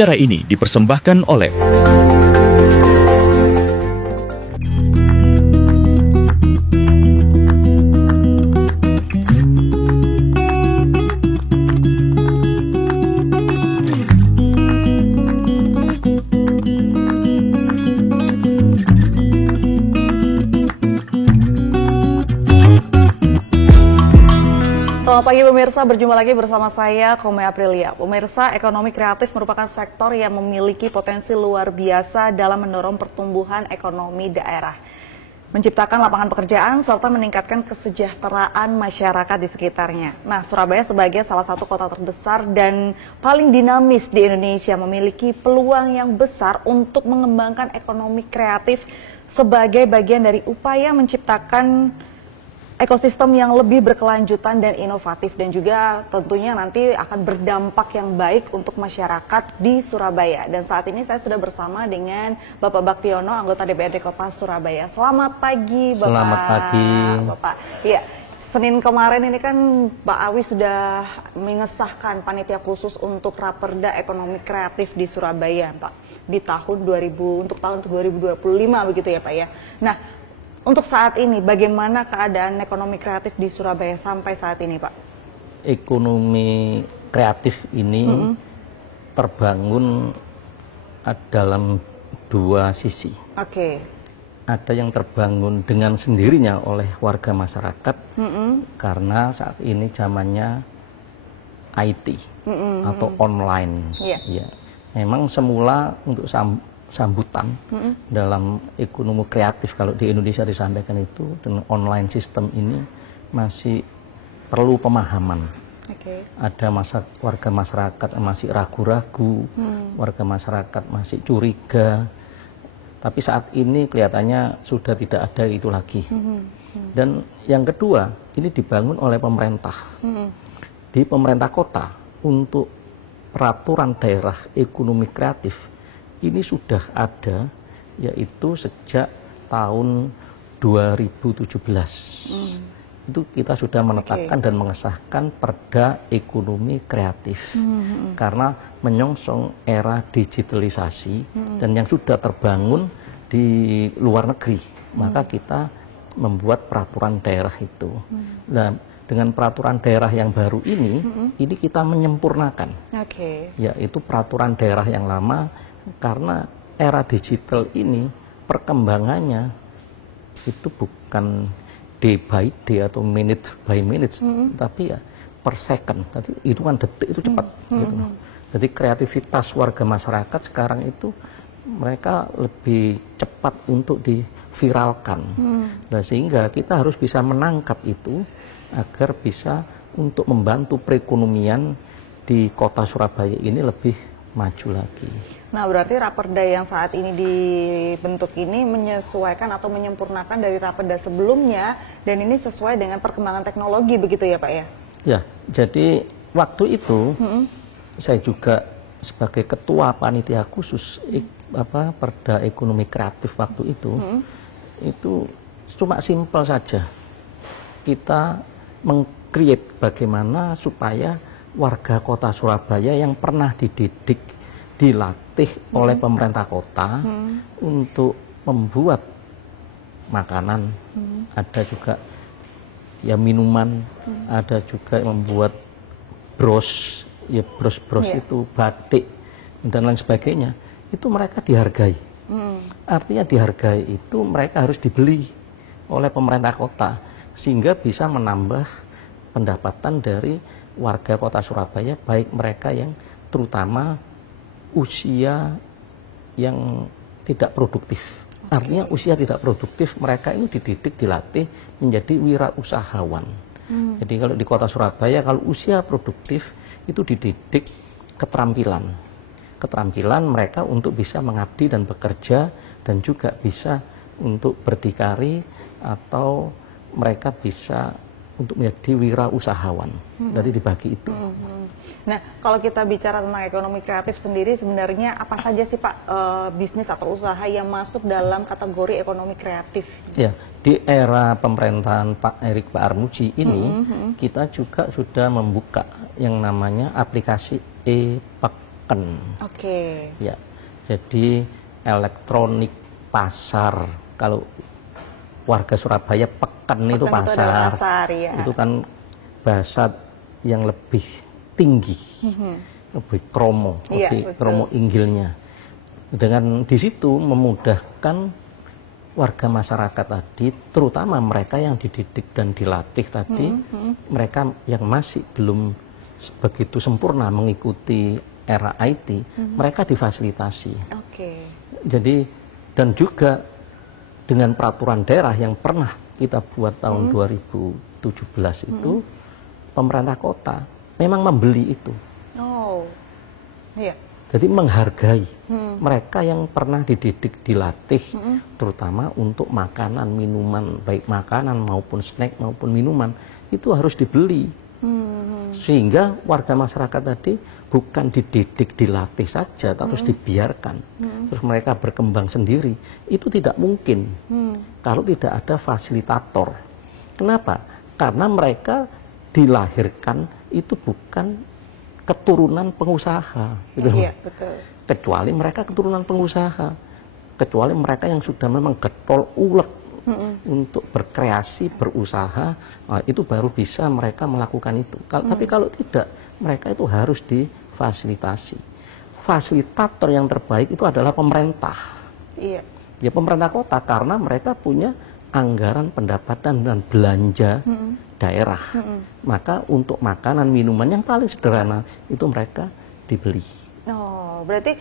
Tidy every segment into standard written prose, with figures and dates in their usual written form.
Acara ini dipersembahkan oleh Selamat pagi pemirsa, berjumpa lagi bersama saya Kome Aprilia. Pemirsa, ekonomi kreatif merupakan sektor yang memiliki potensi luar biasa dalam mendorong pertumbuhan ekonomi daerah, menciptakan lapangan pekerjaan serta meningkatkan kesejahteraan masyarakat di sekitarnya. Nah, Surabaya sebagai salah satu kota terbesar dan paling dinamis di Indonesia memiliki peluang yang besar untuk mengembangkan ekonomi kreatif sebagai bagian dari upaya menciptakan ekosistem yang lebih berkelanjutan dan inovatif, dan juga tentunya nanti akan berdampak yang baik untuk masyarakat di Surabaya. Dan saat ini saya sudah bersama dengan Bapak Baktiono, anggota DPRD Kota Surabaya. Selamat pagi, Bapak. Selamat pagi, Bapak. Ya, Senin kemarin ini kan Pak Awi sudah mengesahkan panitia khusus untuk Raperda Ekonomi Kreatif di Surabaya, Pak, di tahun 2025 begitu ya, Pak ya. Nah, untuk saat ini, bagaimana keadaan ekonomi kreatif di Surabaya sampai saat ini, Pak? Ekonomi kreatif ini terbangun dalam dua sisi. Oke. Ada yang terbangun dengan sendirinya oleh warga masyarakat, karena saat ini zamannya IT atau online. Ya. Memang semula untuk sambutan dalam ekonomi kreatif kalau di Indonesia disampaikan itu dengan online sistem ini masih perlu pemahaman. Ada warga masyarakat masih ragu-ragu, warga masyarakat masih curiga, tapi saat ini kelihatannya sudah tidak ada itu lagi. Dan yang kedua, ini dibangun oleh pemerintah di pemerintah kota untuk peraturan daerah ekonomi kreatif. Ini sudah ada, yaitu sejak tahun 2017. Itu kita sudah menetapkan dan mengesahkan Perda Ekonomi Kreatif. Karena menyongsong era digitalisasi dan yang sudah terbangun di luar negeri, maka kita membuat peraturan daerah itu. Nah, dengan peraturan daerah yang baru ini kita menyempurnakan, yaitu peraturan daerah yang lama. Karena era digital ini perkembangannya itu bukan day by day atau minute by minute, tapi ya per second. Tadi hitungan detik itu cepat. Gitu. Jadi kreativitas warga masyarakat sekarang itu mereka lebih cepat untuk diviralkan. Nah, sehingga kita harus bisa menangkap itu agar bisa untuk membantu perekonomian di kota Surabaya ini lebih maju lagi. Nah, berarti Raperda yang saat ini dibentuk ini menyesuaikan atau menyempurnakan dari Raperda sebelumnya, dan ini sesuai dengan perkembangan teknologi begitu ya, Pak ya? Ya, jadi waktu itu saya juga sebagai ketua panitia khusus Perda Ekonomi Kreatif waktu itu cuma simpel saja. Kita meng-create bagaimana supaya warga kota Surabaya yang pernah dilatih oleh pemerintah kota untuk membuat makanan, ada juga ya minuman, ada juga membuat bros itu batik dan lain sebagainya, itu mereka dihargai. Artinya dihargai itu mereka harus dibeli oleh pemerintah kota sehingga bisa menambah pendapatan dari warga kota Surabaya, baik mereka yang terutama usia yang tidak produktif. Artinya usia tidak produktif, mereka itu dididik, dilatih menjadi wirausahawan. Jadi kalau di kota Surabaya, kalau usia produktif itu dididik keterampilan. Keterampilan mereka untuk bisa mengabdi dan bekerja, dan juga bisa untuk berdikari, atau mereka bisa untuk menjadi wirausahawan. Jadi dibagi itu. Nah, kalau kita bicara tentang ekonomi kreatif sendiri, sebenarnya apa saja sih Pak bisnis atau usaha yang masuk dalam kategori ekonomi kreatif? Ya, di era pemerintahan Pak Erik Pak Armuji ini, kita juga sudah membuka yang namanya aplikasi peken. Oke. Ya, jadi elektronik pasar. Kalau warga Surabaya peken itu pasar. Ya. Itu kan bahasa yang lebih tinggi, lebih kromo, lebih kromo inggilnya. Dengan di situ memudahkan warga masyarakat tadi, terutama mereka yang dididik dan dilatih tadi, mereka yang masih belum begitu sempurna mengikuti era IT, mereka difasilitasi. Jadi dan juga dengan peraturan daerah yang pernah kita buat tahun 2017 itu, pemerintah kota memang membeli itu. Jadi menghargai mereka yang pernah dididik, dilatih, terutama untuk makanan, minuman, baik makanan maupun snack maupun minuman, itu harus dibeli. Sehingga warga masyarakat tadi bukan dididik, dilatih saja, terus dibiarkan, terus mereka berkembang sendiri. Itu tidak mungkin kalau tidak ada fasilitator. Kenapa? Karena mereka dilahirkan itu bukan keturunan pengusaha, gitu. Iya, betul. Kecuali mereka keturunan pengusaha, kecuali mereka yang sudah memang getol ulek untuk berkreasi, berusaha, itu baru bisa mereka melakukan itu. Tapi kalau tidak, mereka itu harus difasilitasi. Fasilitator yang terbaik itu adalah pemerintah. Iya. Ya pemerintah kota, karena mereka punya anggaran pendapatan dan belanja daerah. Maka untuk makanan, minuman yang paling sederhana itu mereka dibeli. Oh, berarti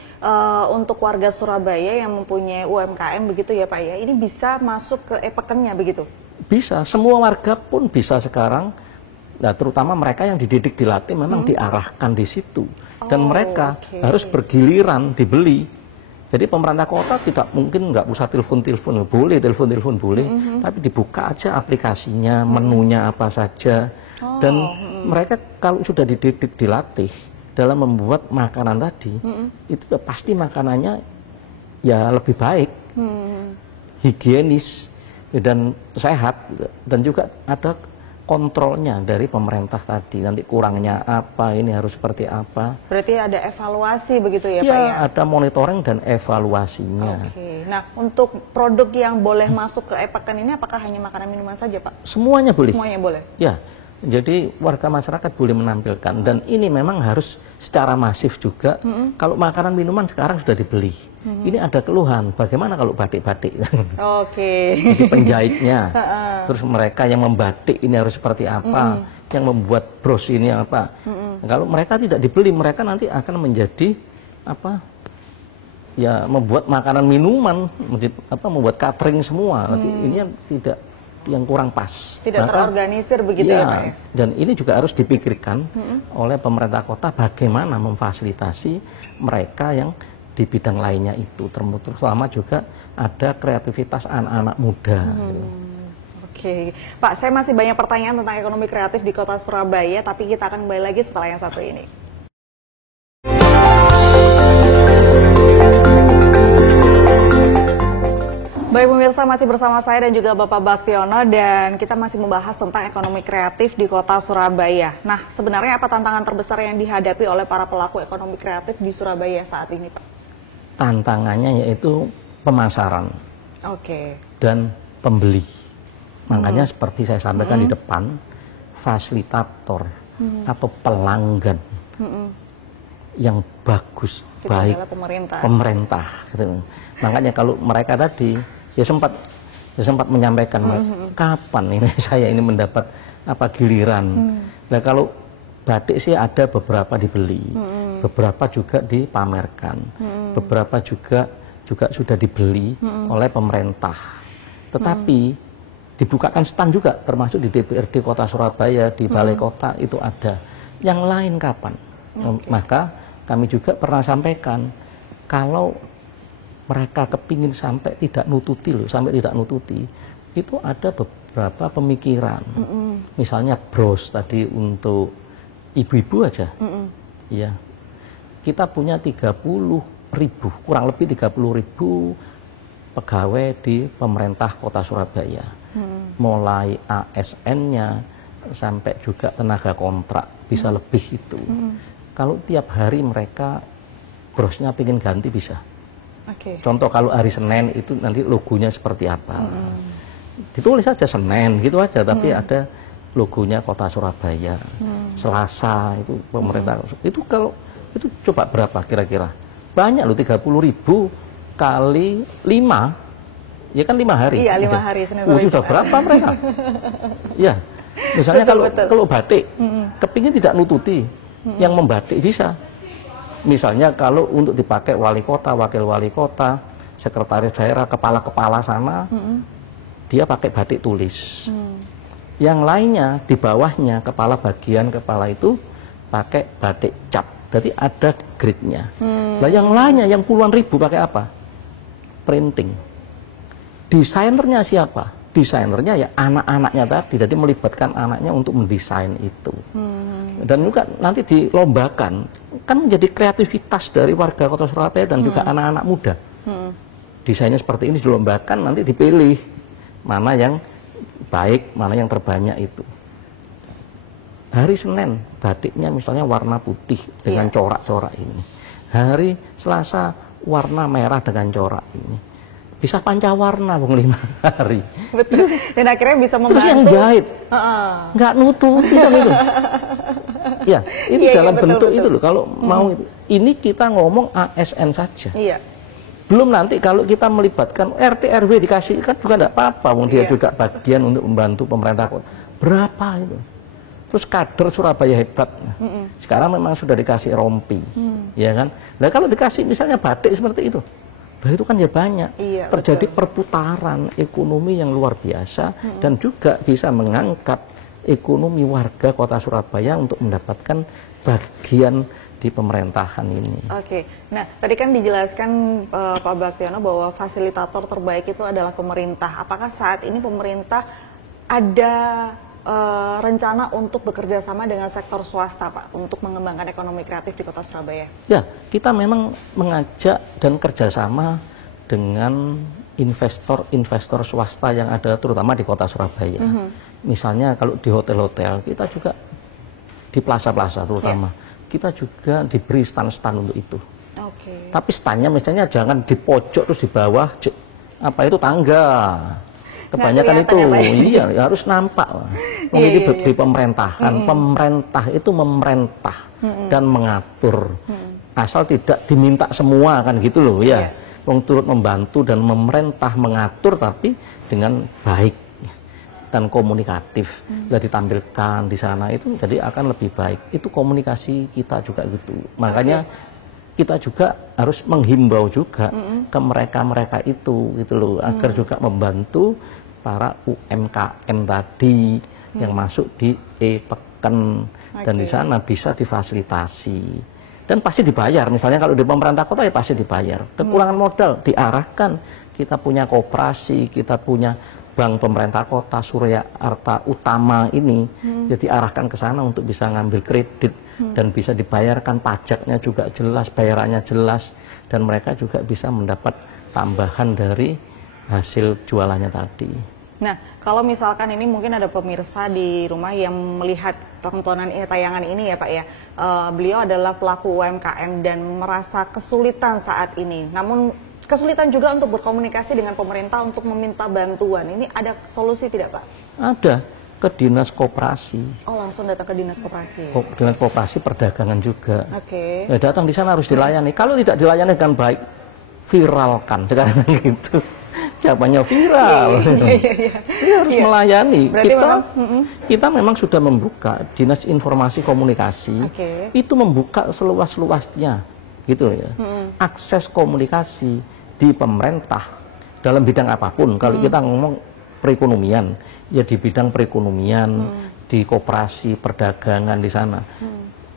untuk warga Surabaya yang mempunyai UMKM begitu ya Pak ya, ini bisa masuk ke e-pekennya begitu? Bisa, semua warga pun bisa sekarang. Nah, terutama mereka yang dididik, dilatih memang diarahkan di situ. Dan mereka harus bergiliran dibeli. Jadi pemerintah kota tidak mungkin nggak usah telepon-telepon, boleh telepon-telepon boleh, tapi dibuka aja aplikasinya, menunya apa saja. Dan mereka kalau sudah dididik, dilatih dalam membuat makanan tadi, itu pasti makanannya ya lebih baik, higienis dan sehat, dan juga ada kontrolnya dari pemerintah tadi, nanti kurangnya apa, ini harus seperti apa. Berarti ada evaluasi begitu ya Pak ya? Ya, ada monitoring dan evaluasinya. Nah, untuk produk yang boleh masuk ke e-peken ini apakah hanya makanan minuman saja Pak? Semuanya boleh. Semuanya boleh? Ya, jadi warga masyarakat boleh menampilkan, dan ini memang harus secara masif juga. Kalau makanan minuman sekarang sudah dibeli. Ini ada keluhan, bagaimana kalau batik-batik? Jadi penjahitnya, terus mereka yang membatik ini harus seperti apa, yang membuat bros ini apa. Kalau mereka tidak dibeli, mereka nanti akan menjadi apa? Ya membuat makanan minuman, membuat catering semua. Nanti ini yang tidak, yang kurang pas. Tidak terorganisir begitu ya Pak ya? Dan ini juga harus dipikirkan oleh pemerintah kota bagaimana memfasilitasi mereka yang di bidang lainnya itu, terutama juga ada kreativitas anak-anak muda. Oke, Pak, saya masih banyak pertanyaan tentang ekonomi kreatif di kota Surabaya, tapi kita akan kembali lagi setelah yang satu ini. Baik pemirsa, masih bersama saya dan juga Bapak Baktiono, dan kita masih membahas tentang ekonomi kreatif di kota Surabaya. Nah, sebenarnya apa tantangan terbesar yang dihadapi oleh para pelaku ekonomi kreatif di Surabaya saat ini, Pak? Tantangannya yaitu pemasaran dan pembeli. Makanya seperti saya sampaikan di depan, fasilitator atau pelanggan yang bagus, baik pemerintah gitu. Makanya kalau mereka tadi ya sempat menyampaikan, kapan ini saya ini mendapat apa giliran. Nah kalau batik sih ada beberapa dibeli, beberapa juga dipamerkan, beberapa juga sudah dibeli oleh pemerintah. Tetapi dibukakan stand juga, termasuk di DPRD Kota Surabaya, di Balai Kota itu ada. Yang lain kapan? Maka kami juga pernah sampaikan, kalau mereka kepingin sampai tidak nututi itu ada beberapa pemikiran. Misalnya bros tadi untuk ibu-ibu aja. Ya. Kita punya 30.000, kurang lebih 30.000 pegawai di pemerintah Kota Surabaya. Mulai ASN-nya sampai juga tenaga kontrak bisa lebih itu. Kalau tiap hari mereka brosnya pengen ganti bisa. Contoh kalau hari Senin itu nanti logonya seperti apa. Ditulis saja Senin gitu aja, tapi ada logonya Kota Surabaya. Selasa itu pemerintah. Itu kalau itu coba berapa kira-kira? Banyak loh, 30.000 kali 5. Ya kan 5 hari. Iya, 5 hari. Itu sudah berapa mereka? Ya, misalnya kalau batik, kepingin tidak nututi, yang membatik bisa. Misalnya kalau untuk dipakai wali kota, wakil wali kota, sekretaris daerah, kepala-kepala sana, dia pakai batik tulis. Yang lainnya di bawahnya, kepala bagian kepala itu pakai batik cap. Jadi ada grade-nya. Nah yang lainnya, yang puluhan ribu pakai apa? Printing. Desainernya siapa? Desainernya ya anak-anaknya tadi, jadi melibatkan anaknya untuk mendesain itu. Dan juga nanti dilombakan, kan menjadi kreativitas dari warga Kota Surabaya dan juga anak-anak muda. Desainnya seperti ini dilombakan, nanti dipilih mana yang baik, mana yang terbanyak itu. Hari Senin batiknya misalnya warna putih dengan corak-corak ini. Hari Selasa warna merah dengan corak ini. Bisa pancawarna Bung 5 hari. Betul. Dan akhirnya bisa membantu. Terus yang jahit nggak nututi kan itu. Ya, ini dalam bentuk itu loh. Kalau mau itu. Ini kita ngomong ASN saja. Iya. Belum nanti kalau kita melibatkan RT RW dikasih kan juga enggak apa-apa, wong dia juga bagian untuk membantu pemerintah kota. Berapa itu? Terus kader Surabaya hebat. Sekarang memang sudah dikasih rompi, ya kan? Nah kalau dikasih misalnya batik seperti itu, nah itu kan ya banyak. Terjadi perputaran ekonomi yang luar biasa dan juga bisa mengangkat ekonomi warga Kota Surabaya untuk mendapatkan bagian di pemerintahan ini. Nah tadi kan dijelaskan Pak Baktiono bahwa fasilitator terbaik itu adalah pemerintah. Apakah saat ini pemerintah ada rencana untuk bekerja sama dengan sektor swasta, Pak, untuk mengembangkan ekonomi kreatif di Kota Surabaya? Ya, kita memang mengajak dan kerjasama dengan investor-investor swasta yang ada terutama di Kota Surabaya. Misalnya kalau di hotel-hotel, kita juga di plaza-plaza terutama, kita juga diberi stand-stand untuk itu. Tapi standnya misalnya jangan di pojok terus di bawah, apa itu tangga. Kebanyakan itu, iya harus nampak. Ini di pemerintahan, pemerintah itu memerintah dan mengatur. Asal tidak diminta semua kan gitu loh ya. Wong turut membantu dan memerintah mengatur tapi dengan baik dan komunikatif. Bila ditampilkan di sana itu jadi akan lebih baik. Itu komunikasi kita juga gitu. Makanya kita juga harus menghimbau juga ke mereka-mereka itu gitu loh, agar juga membantu para UMKM tadi yang masuk di e-peken dan di sana bisa difasilitasi dan pasti dibayar. Misalnya kalau di pemerintah kota ya pasti dibayar. Kekurangan modal diarahkan, kita punya koperasi, kita punya bank pemerintah kota Surya Arta Utama ini, jadi arahkan ke sana untuk bisa ngambil kredit dan bisa dibayarkan, pajaknya juga jelas, bayarannya jelas, dan mereka juga bisa mendapat tambahan dari hasil jualannya tadi. Nah, kalau misalkan ini mungkin ada pemirsa di rumah yang melihat tontonan tayangan ini ya Pak ya, beliau adalah pelaku UMKM dan merasa kesulitan saat ini, namun kesulitan juga untuk berkomunikasi dengan pemerintah untuk meminta bantuan. Ini ada solusi tidak Pak? Ada, ke dinas koperasi. Oh, langsung datang ke dinas koperasi. Dinas koperasi perdagangan juga. Ya, datang di sana harus dilayani. Kalau tidak dilayani dengan baik, viralkan sekarang gitu. Jawabannya viral. Ini harus melayani. Kita memang sudah membuka Dinas Informasi Komunikasi. Itu membuka seluas-luasnya, gitu ya. Akses komunikasi di pemerintah dalam bidang apapun. Kalau kita ngomong perekonomian, ya di bidang perekonomian, di koperasi, perdagangan di sana.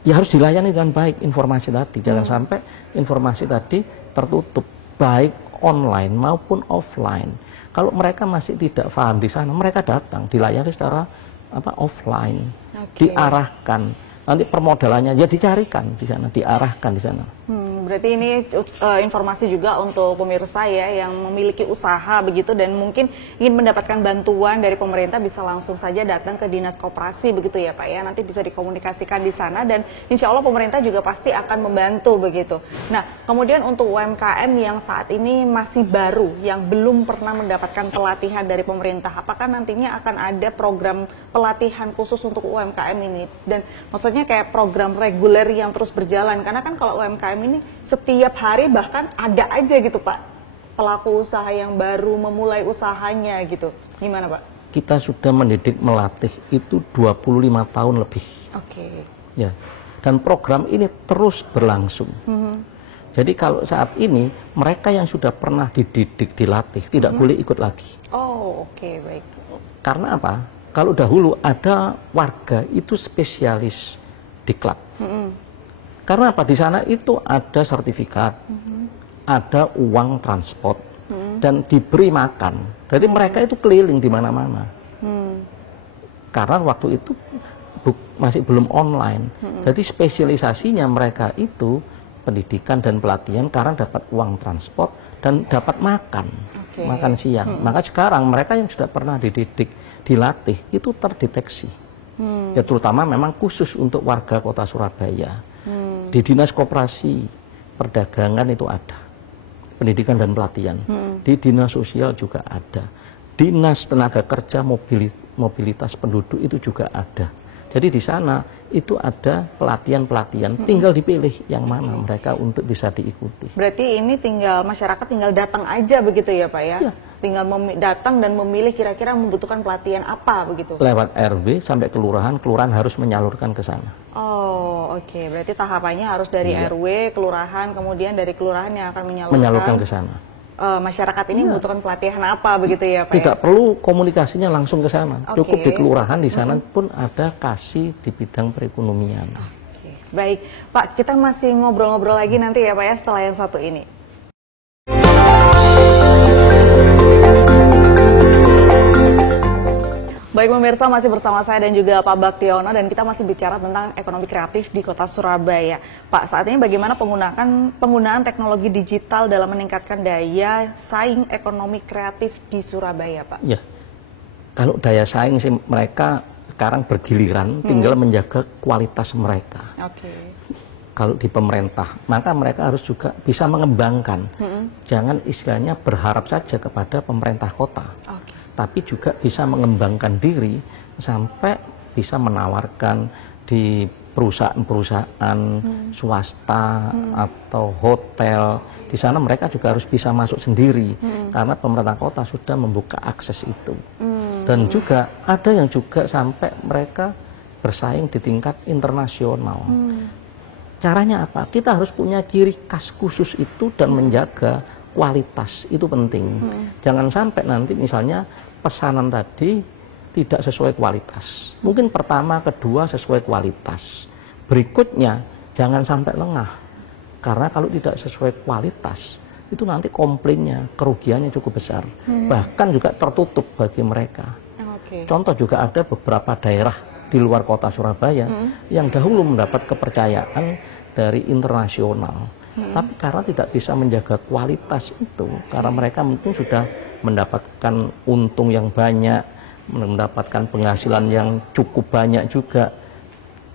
Ya harus dilayani dengan baik informasi tadi. Jangan sampai informasi tadi tertutup, baik online maupun offline. Kalau mereka masih tidak paham di sana, mereka datang dilayani secara offline, diarahkan. Nanti permodalannya ya dicarikan di sana, diarahkan di sana. Berarti ini informasi juga untuk pemirsa ya yang memiliki usaha begitu dan mungkin ingin mendapatkan bantuan dari pemerintah bisa langsung saja datang ke Dinas Koperasi begitu ya Pak ya. Nanti bisa dikomunikasikan di sana dan insya Allah pemerintah juga pasti akan membantu begitu. Nah kemudian untuk UMKM yang saat ini masih baru, yang belum pernah mendapatkan pelatihan dari pemerintah, apakah nantinya akan ada program pelatihan khusus untuk UMKM ini? Dan maksudnya kayak program reguler yang terus berjalan, karena kan kalau UMKM ini setiap hari bahkan ada aja gitu Pak pelaku usaha yang baru memulai usahanya gitu. Gimana Pak? Kita sudah mendidik melatih itu 25 tahun lebih. Oke. Ya. Dan program ini terus berlangsung. Jadi kalau saat ini mereka yang sudah pernah dididik, dilatih tidak boleh ikut lagi. Oh, oke, baik. Karena apa? Kalau dahulu ada warga itu spesialis diklat. Karena apa? Di sana itu ada sertifikat, ada uang transport, dan diberi makan. Jadi mereka itu keliling di mana-mana. Karena waktu itu masih belum online. Jadi spesialisasinya mereka itu pendidikan dan pelatihan karena dapat uang transport dan dapat makan, makan siang. Maka sekarang mereka yang sudah pernah dididik, dilatih itu terdeteksi. Ya terutama memang khusus untuk warga Kota Surabaya. Di Dinas Koperasi Perdagangan itu ada pendidikan dan pelatihan. Di Dinas Sosial juga ada. Dinas Tenaga Kerja Mobilitas Penduduk itu juga ada. Jadi di sana itu ada pelatihan-pelatihan, tinggal dipilih yang mana mereka untuk bisa diikuti. Berarti ini tinggal masyarakat tinggal datang aja begitu ya Pak ya? Ya. Tinggal datang dan memilih kira-kira membutuhkan pelatihan apa begitu? Lewat RW sampai kelurahan, kelurahan harus menyalurkan ke sana. Oh oke, berarti tahapannya harus dari RW, kelurahan, kemudian dari kelurahan yang akan menyalurkan ke sana. Masyarakat ini membutuhkan pelatihan apa begitu ya Pak? Tidak perlu komunikasinya langsung ke sana, cukup di kelurahan, di sana pun ada kasih di bidang perekonomian. Baik Pak, kita masih ngobrol-ngobrol lagi nanti ya Pak ya setelah yang satu ini. Baik pemirsa, masih bersama saya dan juga Pak Baktiono dan kita masih bicara tentang ekonomi kreatif di Kota Surabaya. Pak, saat ini bagaimana penggunaan teknologi digital dalam meningkatkan daya saing ekonomi kreatif di Surabaya, Pak? Ya, kalau daya saing sih mereka sekarang bergiliran, tinggal menjaga kualitas mereka. Kalau di pemerintah, maka mereka harus juga bisa mengembangkan. Jangan istilahnya berharap saja kepada pemerintah kota. Tapi juga bisa mengembangkan diri sampai bisa menawarkan di perusahaan-perusahaan swasta atau hotel. Di sana mereka juga harus bisa masuk sendiri karena pemerintah kota sudah membuka akses itu. Dan juga ada yang juga sampai mereka bersaing di tingkat internasional. Caranya apa? Kita harus punya ciri khas khusus itu dan menjaga kualitas, itu penting. Jangan sampai nanti misalnya pesanan tadi tidak sesuai kualitas. Mungkin pertama, kedua sesuai kualitas. Berikutnya jangan sampai lengah. Karena kalau tidak sesuai kualitas, itu nanti komplainnya, kerugiannya cukup besar. Bahkan juga tertutup bagi mereka. Contoh juga ada beberapa daerah di luar kota Surabaya yang dahulu mendapat kepercayaan dari internasional. Tapi karena tidak bisa menjaga kualitas itu, karena mereka mungkin sudah mendapatkan untung yang banyak, mendapatkan penghasilan yang cukup banyak juga,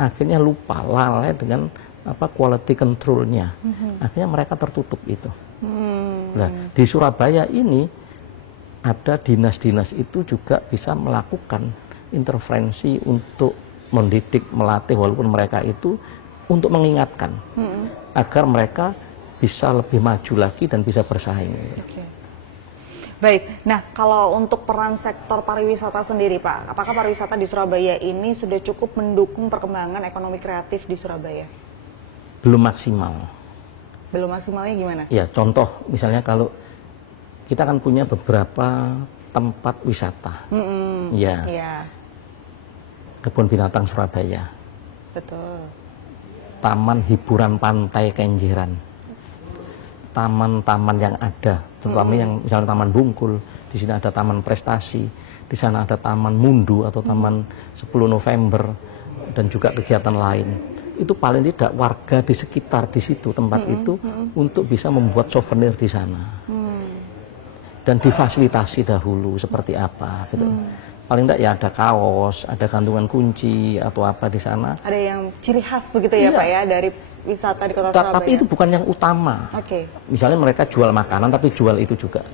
akhirnya lupa, lalai dengan quality control-nya. Akhirnya mereka tertutup itu. Nah, di Surabaya ini ada dinas-dinas itu juga bisa melakukan intervensi untuk mendidik, melatih, walaupun mereka itu untuk mengingatkan agar mereka bisa lebih maju lagi dan bisa bersaing. Baik, nah kalau untuk peran sektor pariwisata sendiri Pak, apakah pariwisata di Surabaya ini sudah cukup mendukung perkembangan ekonomi kreatif di Surabaya? Belum maksimal. Belum maksimalnya gimana? Ya, contoh misalnya kalau kita kan punya beberapa tempat wisata. Ya. Kebun Binatang Surabaya. Betul. Taman hiburan pantai Kenjeran, taman-taman yang ada, terutama yang misalnya Taman Bungkul, di sini ada Taman Prestasi, di sana ada Taman Mundu atau Taman 10 November, dan juga kegiatan lain. itu paling tidak warga di sekitar di situ tempat itu untuk bisa membuat souvenir di sana. Dan difasilitasi dahulu seperti apa gitu. Paling tidak ya ada kaos, ada gantungan kunci atau apa di sana. Ada yang ciri khas begitu ya Pak ya dari wisata di Kota Surabaya. Tapi itu bukan yang utama. Misalnya mereka jual makanan tapi jual itu juga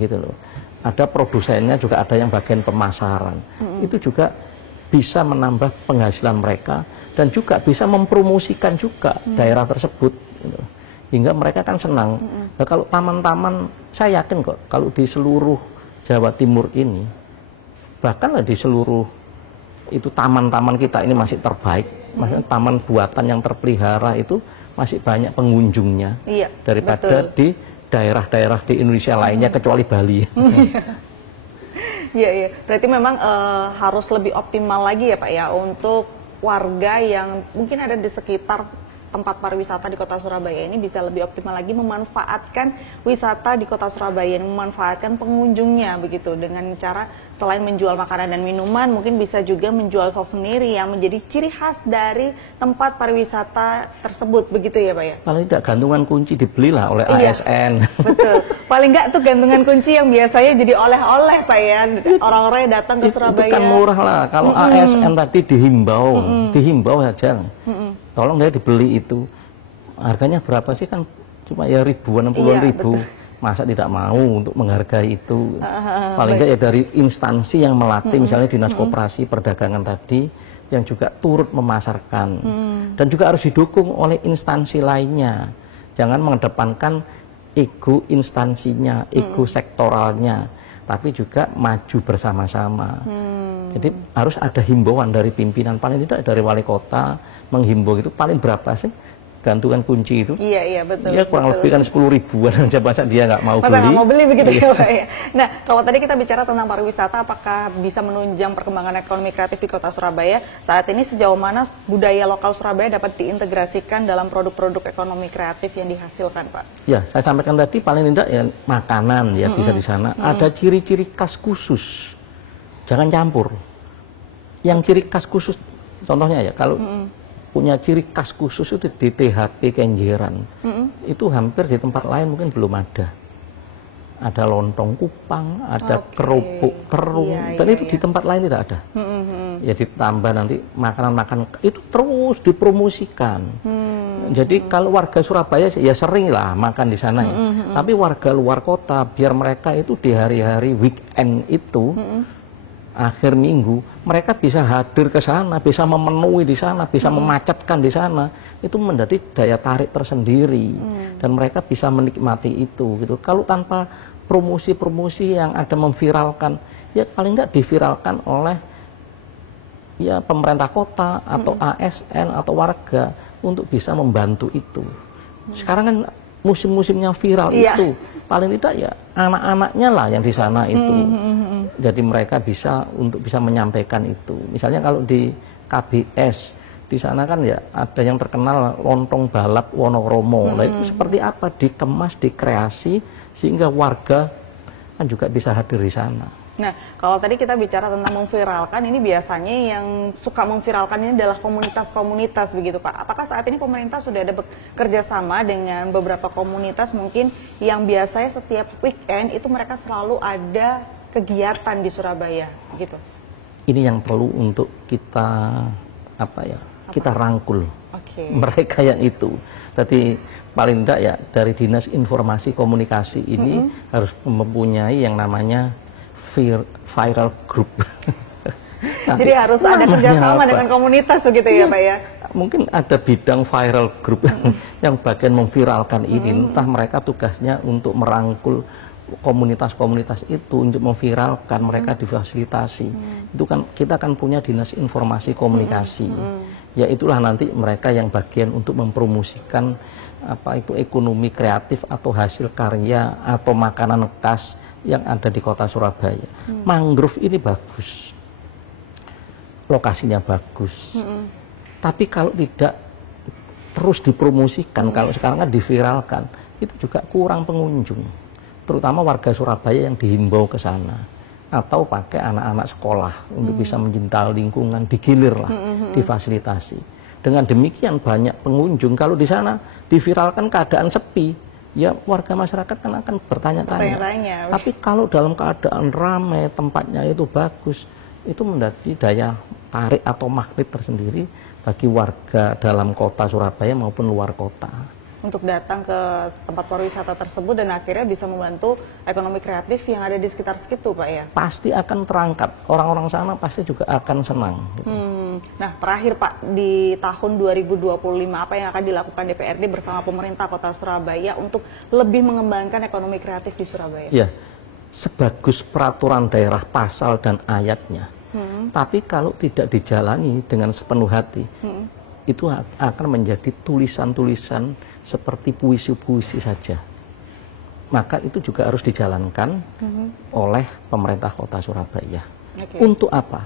gitu loh. Ada produsennya juga, ada yang bagian pemasaran. Itu juga bisa menambah penghasilan mereka dan juga bisa mempromosikan juga daerah tersebut gitu. Hingga mereka kan senang. Nah, kalau taman-taman, saya yakin kok kalau di seluruh Jawa Timur ini, bahkan di seluruh itu taman-taman kita ini masih terbaik. Maksudnya taman buatan yang terpelihara itu masih banyak pengunjungnya daripada di daerah-daerah di Indonesia lainnya kecuali Bali. Iya. Berarti memang harus lebih optimal lagi ya Pak ya untuk warga yang mungkin ada di sekitar tempat pariwisata di Kota Surabaya ini bisa lebih optimal lagi memanfaatkan wisata di Kota Surabaya, memanfaatkan pengunjungnya begitu dengan cara selain menjual makanan dan minuman mungkin bisa juga menjual souvenir yang menjadi ciri khas dari tempat pariwisata tersebut begitu ya Pak ya. Paling tidak gantungan kunci dibelilah oleh ASN. Betul. Paling enggak tuh gantungan kunci yang biasanya jadi oleh-oleh Pak ya orang-orang yang datang ke Surabaya. Itu kan murah lah. Kalau ASN tadi dihimbau saja. Tolong dia dibeli itu. Harganya berapa sih kan cuma ya ribuan, 60 ribu. Masa tidak mau untuk menghargai itu. Paling enggak ya dari instansi yang melatih, misalnya Dinas Koperasi Perdagangan tadi, yang juga turut memasarkan. Dan juga harus didukung oleh instansi lainnya. Jangan mengedepankan ego instansinya, ego sektoralnya, tapi juga maju bersama-sama. Jadi harus ada himbauan dari pimpinan, paling tidak dari wali kota, menghimbau itu paling berapa sih gantungan kunci itu? Iya betul. Ya kurang lebih kan 10 ribuan aja, masa dia nggak mau beli. Masa nggak mau beli begitu ya Pak ya. Nah kalau tadi kita bicara tentang pariwisata, apakah bisa menunjang perkembangan ekonomi kreatif di Kota Surabaya? Saat ini sejauh mana budaya lokal Surabaya dapat diintegrasikan dalam produk-produk ekonomi kreatif yang dihasilkan Pak? Ya saya sampaikan tadi paling tidak ya makanan ya bisa di sana. Ada ciri-ciri khas khusus. Jangan campur. Yang ciri khas khusus, contohnya ya, kalau punya ciri khas khusus itu di THP Kenjeran, itu hampir di tempat lain mungkin belum ada. Ada lontong kupang, ada kerupuk terung, dan itu di tempat lain tidak ada. Ya ditambah nanti makanan-makanan itu terus dipromosikan. Jadi kalau warga Surabaya ya sering lah makan di sana ya. Tapi warga luar kota biar mereka itu di hari-hari weekend itu akhir minggu mereka bisa hadir ke sana, bisa memenuhi di sana, bisa memacetkan di sana, itu menjadi daya tarik tersendiri dan mereka bisa menikmati itu gitu. Kalau tanpa promosi-promosi yang ada memviralkan, ya paling nggak diviralkan oleh ya pemerintah kota atau ASN atau warga untuk bisa membantu itu. Sekarang kan musim-musimnya viral itu paling tidak ya anak-anaknya lah yang di sana itu. Jadi mereka bisa untuk bisa menyampaikan itu. Misalnya kalau di KBS di sana kan ya ada yang terkenal lontong balap Wonokromo. Nah itu seperti apa dikemas, dikreasi sehingga warga kan juga bisa hadir di sana. Nah, kalau tadi kita bicara tentang memviralkan, ini biasanya yang suka memviralkan ini adalah komunitas-komunitas begitu Pak. Apakah saat ini pemerintah sudah ada bekerja sama dengan beberapa komunitas mungkin yang biasanya setiap weekend itu mereka selalu ada kegiatan di Surabaya gitu? Ini yang perlu untuk kita kita rangkul mereka yang itu. Jadi paling tidak ya dari Dinas Informasi Komunikasi ini harus mempunyai yang namanya viral group. Jadi harus ada kerjasama dengan komunitas begitu ya Pak ya? Mungkin ada bidang viral group yang bagian memviralkan ini. Entah mereka tugasnya untuk merangkul komunitas-komunitas itu untuk memviralkan, mereka difasilitasi. Itu kan kita akan punya Dinas Informasi Komunikasi. Ya itulah nanti mereka yang bagian untuk mempromosikan apa itu ekonomi kreatif atau hasil karya atau makanan khas yang ada di Kota Surabaya. Mangrove ini bagus, lokasinya bagus, tapi kalau tidak terus dipromosikan, kalau sekarang kan diviralkan, itu juga kurang pengunjung, terutama warga Surabaya yang dihimbau ke sana, atau pakai anak-anak sekolah untuk bisa mencintai lingkungan, digilir lah, difasilitasi. Dengan demikian banyak pengunjung, kalau di sana diviralkan keadaan sepi, ya warga masyarakat kan akan bertanya-tanya. Tapi kalau dalam keadaan ramai, tempatnya itu bagus, itu menjadi daya tarik atau magnet tersendiri bagi warga dalam kota Surabaya maupun luar kota. Untuk datang ke tempat pariwisata tersebut dan akhirnya bisa membantu ekonomi kreatif yang ada di sekitar situ, Pak ya? Pasti akan terangkat, orang-orang sana pasti juga akan senang. Gitu. Nah, terakhir Pak, di tahun 2025 apa yang akan dilakukan DPRD bersama pemerintah Kota Surabaya untuk lebih mengembangkan ekonomi kreatif di Surabaya? Ya, sebagus peraturan daerah pasal dan ayatnya, tapi kalau tidak dijalani dengan sepenuh hati, itu akan menjadi tulisan-tulisan seperti puisi-puisi saja. Maka itu juga harus dijalankan oleh pemerintah Kota Surabaya. Untuk apa?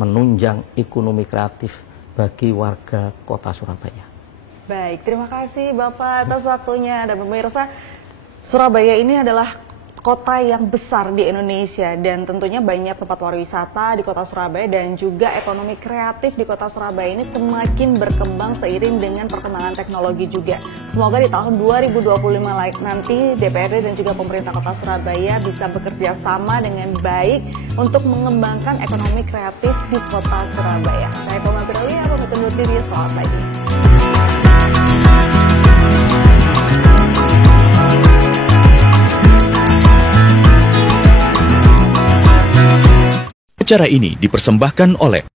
Menunjang ekonomi kreatif bagi warga Kota Surabaya. Baik, terima kasih Bapak atas waktunya. Dan pemirsa, Surabaya ini adalah kota yang besar di Indonesia dan tentunya banyak tempat pariwisata di Kota Surabaya dan juga ekonomi kreatif di Kota Surabaya ini semakin berkembang seiring dengan perkembangan teknologi juga. Semoga di tahun 2025 nanti DPRD dan juga pemerintah Kota Surabaya bisa bekerja sama dengan baik untuk mengembangkan ekonomi kreatif di Kota Surabaya. Saya Komai Aprilia, pamit undur diri, selamat pagi. Acara ini dipersembahkan oleh